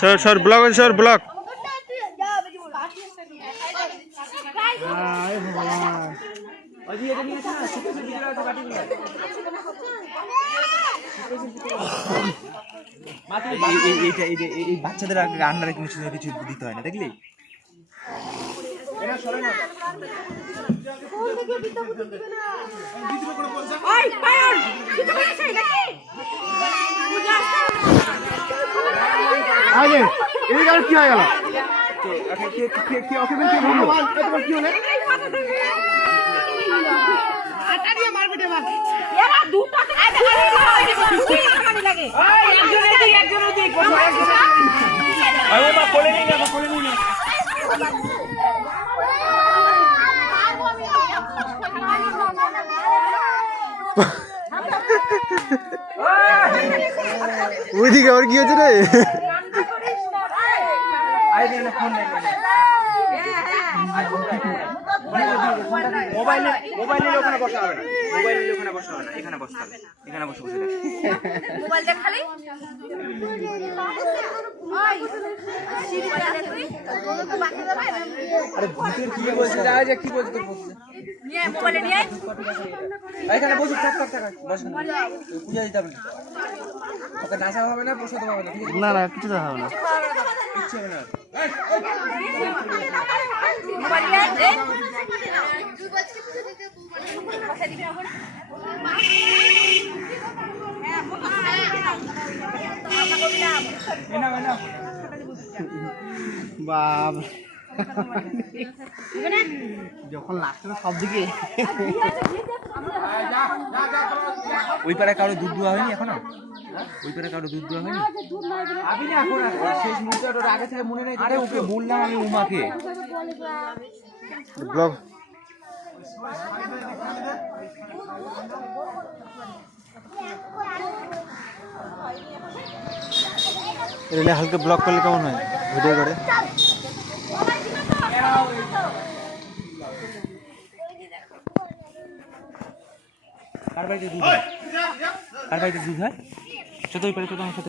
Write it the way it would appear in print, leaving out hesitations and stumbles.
sir block sir block বাচ্চাদের আন্ডারে কিছু দিতে হয় না দেখলি কি হয়ে গেল ওইদিকে আবার কি হয়েছে রে মোবাইল নিলে ওখানে বসা হবে না মোবাইল নিলে ওখানে বসা হবে না এখানে বসতে হবে এখানে বসে বসে দেখ মোবাইল দেখালি আরে ভিতর কি বলছে যায় যে কি বলছে তোর বলছে নিয়ে মোবাইলে নিয়ে এখানে বসে থাক বস পূজা দিতে হবে ওকে নাচা হবে না প্রসাদ হবে না না না কিছু দেখা হবে না কিচ্ছু হবে না মোবাইল নিয়ে দে বাব যখন লাগছে না সব দিকে ওই পারে কারো দুধ দেওয়া হয়নি এখনো ওই পারে কারো দুধ দেওয়া হয়নি আমি না এখন শেষ মুহূর্তে ওর আগে থেকে মনে নেই আরে ওকে বললাম আমি উমাকে ব্লগ এটা হালকা ব্লক করলে কেমন হয় ভিডিও করে কার বাড়িতে দুধ হয় কার বাড়িতে দুধ হয় চতো ওই পারে চতো আমার সাথে